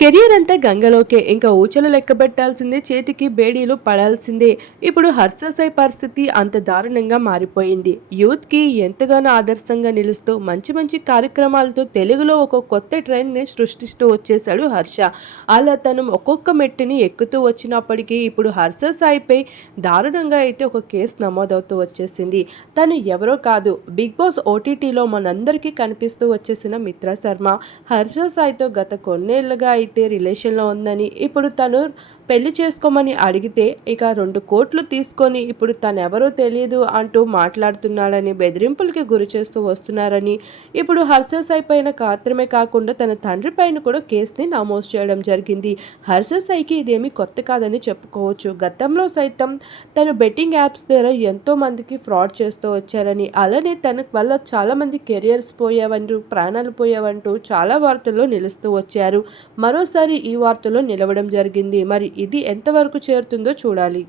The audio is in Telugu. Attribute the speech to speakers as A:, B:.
A: కెరియర్ అంతా గంగలోకే. ఇంకా ఊచలు లెక్క పెట్టాల్సిందే చేతికి బేడీలు పడాల్సిందే. ఇప్పుడు హర్ష సాయి పరిస్థితి అంత దారుణంగా మారిపోయింది. యూత్కి ఎంతగానో ఆదర్శంగా నిలుస్తూ మంచి మంచి కార్యక్రమాలతో తెలుగులో ఒక కొత్త ట్రెండ్ని సృష్టిస్తూ వచ్చేసాడు హర్ష. అలా తను ఒక్కొక్క మెట్టుని ఎక్కుతూ వచ్చినప్పటికీ ఇప్పుడు హర్ష సాయిపై దారుణంగా అయితే ఒక కేసు నమోదవుతూ వచ్చేసింది. తను ఎవరో కాదు బిగ్ బాస్ ఓటీటీలో మనందరికీ కనిపిస్తూ వచ్చేసిన మిత్ర శర్మ. హర్ష సాయితో గత కొన్నేళ్ళుగా అయితే రిలేషన్లో ఉందని. ఇప్పుడు తను పెళ్ళి చేసుకోమని అడిగితే ఇక రెండు కోట్లు తీసుకొని ఇప్పుడు తనెవరో తెలియదు అంటూ మాట్లాడుతున్నాడని బెదిరింపులకి గురి చేస్తూ వస్తున్నారని ఇప్పుడు హర్ష సాయి పైన మాత్రమే కాకుండా తన తండ్రి పైన కూడా కేసుని నమోదు చేయడం జరిగింది. హర్ష సాయికి ఇదేమీ కొత్త కాదని చెప్పుకోవచ్చు. గతంలో సైతం తను బెట్టింగ్ యాప్స్ ద్వారా ఎంతో మందికి ఫ్రాడ్ చేస్తూ వచ్చారని అలానే తన వల్ల చాలా మంది కెరియర్స్ పోయావంటూ ప్రాణాలు పోయావంటూ చాలా వార్తల్లో నిలుస్తూ వచ్చారు. మరోసారి ఈ వార్తలో నిలవడం జరిగింది. మరి ఇది ఎంతవరకు చేరుతుందో చూడాలి.